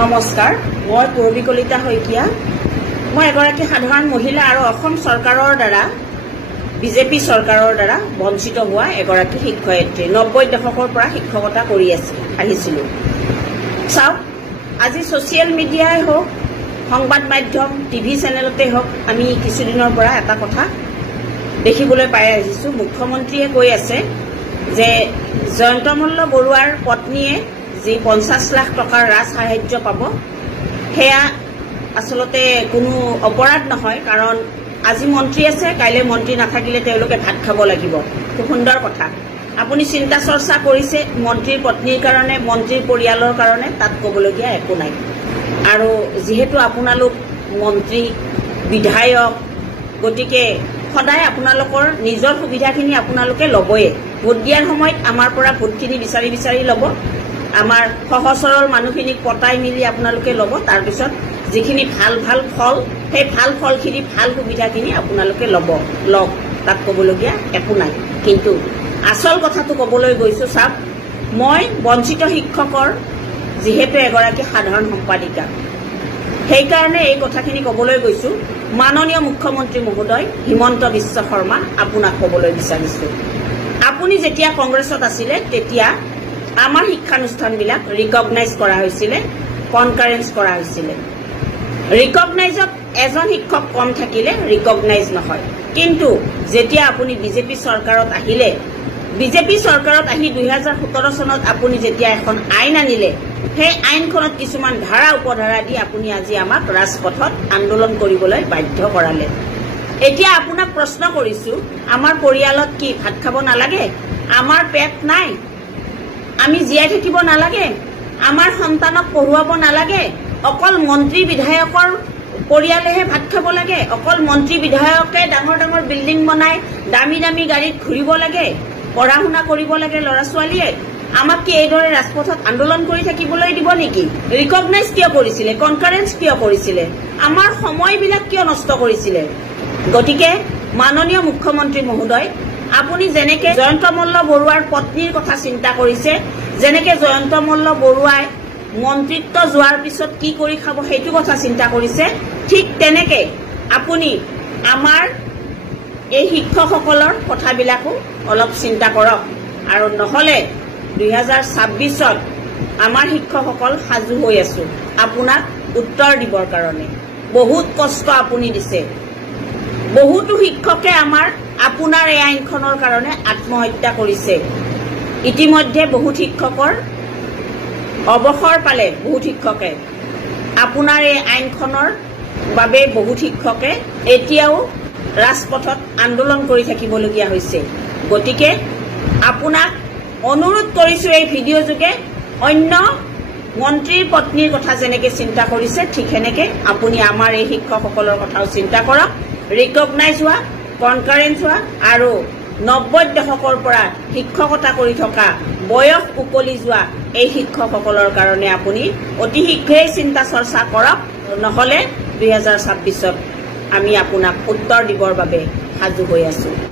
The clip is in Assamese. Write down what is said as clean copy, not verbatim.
নমস্কাৰ, মই পূৰবী কলিতা শইকীয়া। মই এগৰাকী সাধাৰণ মহিলা আৰু অসম চৰকাৰৰ দ্বাৰা বিজেপি চৰকাৰৰ দ্বাৰা বঞ্চিত হোৱা এগৰাকী শিক্ষয়িত্ৰী। 90 দশকৰ পৰা শিক্ষকতা কৰি আহিছিলোঁ। চাওক, আজি ছচিয়েল মিডিয়াই হওক, সংবাদ মাধ্যম, টিভি চেনেলতে হওক, আমি কিছুদিনৰ পৰা এটা কথা দেখিবলৈ পাই আহিছোঁ। মুখ্যমন্ত্ৰীয়ে কৈ আছে যে জয়ন্ত মল্ল বৰুৱাৰ পত্নীয়ে যি 50 লাখ টকাৰ ৰাজ সাহায্য পাব, সেয়া আচলতে কোনো অপৰাধ নহয়, কাৰণ আজি মন্ত্ৰী আছে, কাইলৈ মন্ত্ৰী নাথাকিলে তেওঁলোকে ভাত খাব লাগিব। খুব সুন্দৰ কথা। আপুনি চিন্তা চৰ্চা কৰিছে মন্ত্ৰীৰ পত্নীৰ কাৰণে, মন্ত্ৰীৰ পৰিয়ালৰ কাৰণে, তাত ক'বলগীয়া একো নাই। আৰু যিহেতু আপোনালোক মন্ত্ৰী বিধায়ক, গতিকে সদায় আপোনালোকৰ নিজৰ সুবিধাখিনি আপোনালোকে ল'বই। ভোট দিয়াৰ সময়ত আমাৰ পৰা ভোটখিনি বিচাৰি বিচাৰি ল'ব, আমাৰ সহজ সৰল মানুহখিনিক পতাই মিলি আপোনালোকে ল'ব। তাৰপিছত যিখিনি ভাল ভাল ফল, সেই ভাল ফলখিনি, ভাল সুবিধাখিনি আপোনালোকে লওক, তাত ক'বলগীয়া একো নাই। কিন্তু আচল কথাটো ক'বলৈ গৈছোঁ, চাওক, মই বঞ্চিত শিক্ষকৰ যিহেতু এগৰাকী সাধাৰণ সম্পাদিকা, সেইকাৰণে এই কথাখিনি ক'বলৈ গৈছোঁ। মাননীয় মুখ্যমন্ত্ৰী মহোদয় হিমন্ত বিশ্ব শৰ্মা, আপোনাক ক'বলৈ বিচাৰিছোঁ, আপুনি যেতিয়া কংগ্ৰেছত আছিলে তেতিয়া আমাৰ শিক্ষানুষ্ঠানবিলাক ৰিকগনাইজ কৰা হৈছিলে, কনকাৰেঞ্চ কৰা হৈছিলে। ৰিকগনাইজত এজন শিক্ষক কম থাকিলে ৰিকগনাইজ নহয়। কিন্তু যেতিয়া আপুনি বিজেপি চৰকাৰত আহিলে, বিজেপি চৰকাৰত আহি 2017 চনত আপুনি যেতিয়া এখন আইন আনিলে, সেই আইনখনত কিছুমান ধাৰা উপধাৰা দি আপুনি আজি আমাক ৰাজপথত আন্দোলন কৰিবলৈ বাধ্য কৰালে। এতিয়া আপোনাক প্ৰশ্ন কৰিছোঁ, আমাৰ পৰিয়ালত কি ভাত খাব নালাগে? আমাৰ পেট নাই? আমি জীয়াই থাকিব নালাগে? আমাৰ সন্তানক পঢ়ুৱাব নালাগে? অকল মন্ত্ৰী বিধায়কৰ পৰিয়ালেহে ভাত খাব লাগে? অকল মন্ত্ৰী বিধায়কে ডাঙৰ ডাঙৰ বিল্ডিং বনাই দামী দামী গাড়ীত ঘূৰিব লাগে, পঢ়া শুনা কৰিব লাগে ল'ৰা ছোৱালীয়ে? আমাক কি এইদৰে ৰাজপথত আন্দোলন কৰি থাকিবলৈ দিব নেকি? ৰিকগনাইজ কিয় কৰিছিলে? কনকাৰেঞ্চ কিয় কৰিছিলে? আমাৰ সময়বিলাক কিয় নষ্ট কৰিছিলে? গতিকে মাননীয় মুখ্যমন্ত্ৰী মহোদয়, আপুনি যেনেকে জয়ন্ত মল্ল বৰুৱাৰ পত্নীৰ কথা চিন্তা কৰিছে, যেনেকে জয়ন্ত মল্ল বৰুৱাই মন্ত্ৰিত্ব যোৱাৰ পিছত কি কৰি খাব সেইটো কথা চিন্তা কৰিছে, ঠিক তেনেকে আপুনি আমাৰ এই শিক্ষকসকলৰ কথাবিলাকো অলপ চিন্তা কৰক। আৰু নহ'লে 2026ত আমাৰ শিক্ষকসকল সাজু হৈ আছো আপোনাক উত্তৰ দিবৰ কাৰণে। বহুত কষ্ট আপুনি দিছে, বহুতো শিক্ষকে আপোনাৰ এই আইনখনৰ কাৰণে আত্মহত্যা কৰিছে। ইতিমধ্যে বহুত শিক্ষকৰ অৱসৰ পালে, বহুত শিক্ষকে আপোনাৰ এই আইনখনৰ বাবে বহুত শিক্ষকে এতিয়াও ৰাজপথত আন্দোলন কৰি থাকিবলগীয়া হৈছে। গতিকে আপোনাক অনুৰোধ কৰিছোঁ, এই ভিডিঅ' যোগে অন্য মন্ত্ৰীৰ পত্নীৰ কথা যেনেকে চিন্তা কৰিছে, ঠিক সেনেকে আপুনি আমাৰ এই শিক্ষকসকলৰ কথাও চিন্তা কৰক। ৰিকগনাইজ হোৱা, কনকাৰেঞ্চ হোৱা আৰু 90 দশকৰ পৰা শিক্ষকতা কৰি থকা, বয়স উকলি যোৱা এই শিক্ষকসকলৰ কাৰণে আপুনি অতি শীঘ্ৰেই চিন্তা চৰ্চা কৰক। নহ'লে 2026ত আমি আপোনাক উত্তৰ দিবৰ বাবে সাজু হৈ আছো।